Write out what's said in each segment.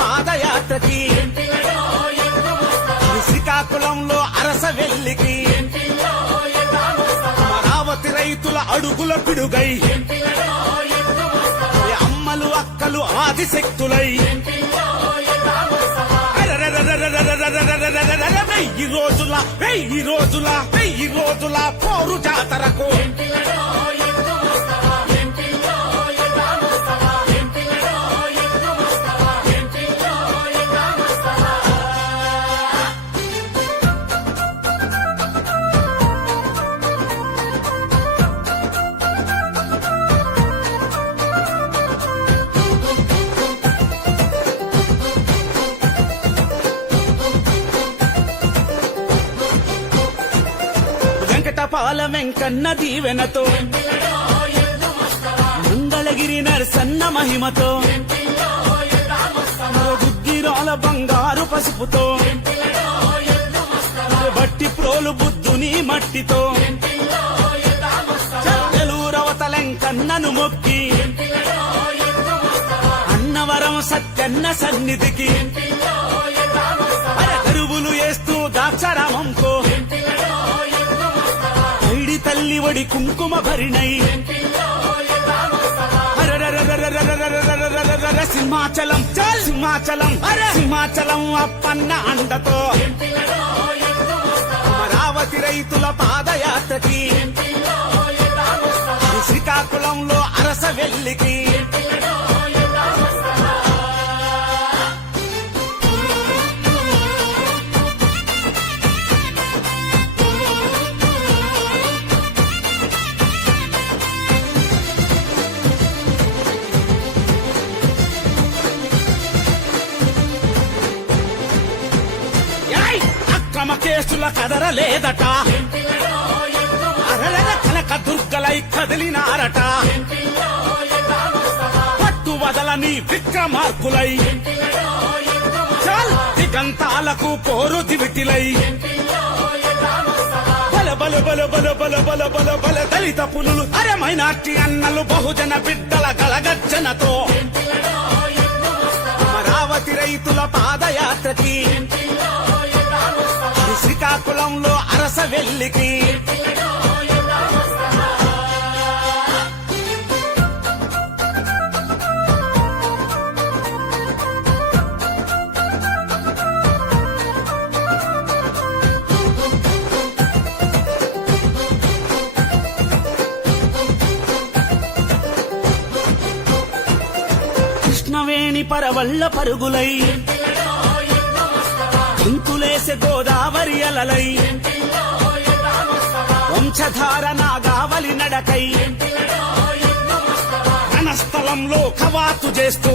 పాదయాత్రకి. శ్రీకాకుళంలో అరస వెల్లికి. అమరావతి రైతుల అడుగుల పిడుగై. అమ్మలు అక్కలు ఆదిశక్తులై. వెయ్యి రోజుల వెయ్యి రోజుల వెయ్యి రోజుల పోరు జాతరకు పాల వెంకన్న దీవెనతో. మంగళగిరి నరసన్న మహిమతో. గుగ్గిరాల బంగారు పసుపుతో. బట్టి ప్రోలు బుద్ధుని మట్టితో. కన్నను మొక్కి. అన్నవరం సత్యన్న సన్నిధికి. అరే కరువులు వేస్తూ దాక్షరామంకో తల్లి తల్లి ఒడి కుంకుమ భరిణై. సింహాచలం చల్ సింహాచలం సింహాచలం అప్పన్న అండతో అమరావతి రైతుల పాదయాత్రకి శ్రీకాకుళంలో అరస వెల్లికి వేస్తుల కదరలేదట అరల కనక దుర్గలై కదిలినారట. పట్టు వదలని విక్రమార్కులై. దిగంతాలకు పోరు దివిటిలై బల దళిత పులులు అరే అన్నలు బహుజన బిడ్డల గలగర్జనతో అమరావతి రైతుల పాదయాత్రకి వెల్లికి కృష్ణవేణి పరవళ్ళ పరుగులై. ఇంకులేసే గోదావరి అలలై. వంశధార నాగావలి నడకై రణస్థలంలో కవాతు చేస్తూ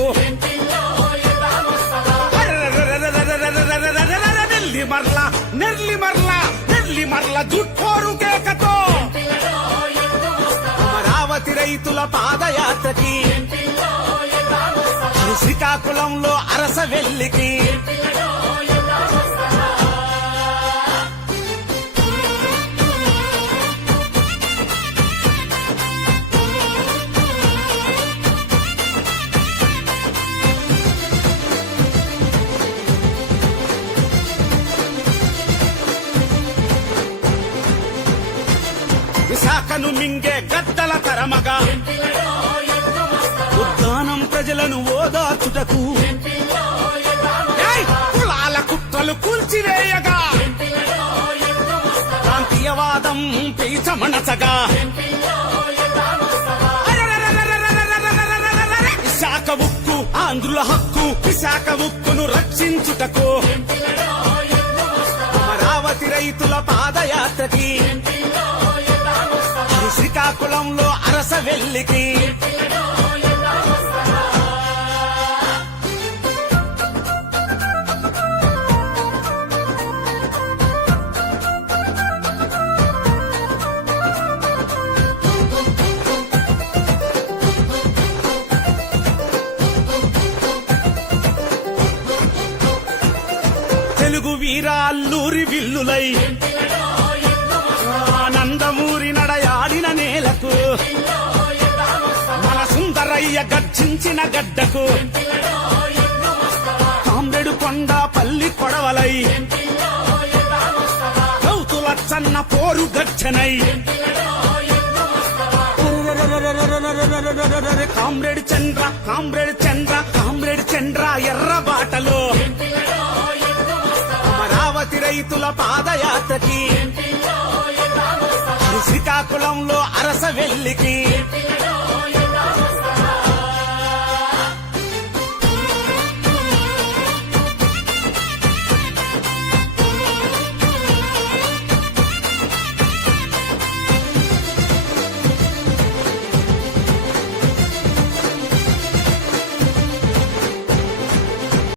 నెల్లి మర్ల నెల్లి మర్ల నెల్లి మర్ల జుట్టోరు కేకతో. అమరావతి రైతుల పాదయాత్రకి శ్రీకాకుళంలో అరస వెల్లికి ప్రజలను మింగే గద్దల తరమగా. ఉద్దానం ప్రజలను ఓదాచుటకు కులాల కుట్రలు కూల్చివేయగా. ప్రాంతీయవాదం పీచమనసగా. విశాఖ ఉక్కు ఆంధ్రుల హక్కు విశాఖ ఉక్కును రక్షించుటకు. అమరావతి రైతుల పాదయాత్రకి. శ్రీకాకుళంలో అరస వెల్లికి. తెలుగు వీరాల్లూరి విల్లులై. మన సుందరయ్య గర్జించిన గడ్డకు. కొడవలై. కౌతుల చన్న పోరు గచ్చనై comrade Chandra comrade Chandra comrade Chandra ఎర్ర బాటలో. అమరావతి రైతుల పాదయాత్రకి. శ్రీకాకుళంలో అరస వెల్లికి.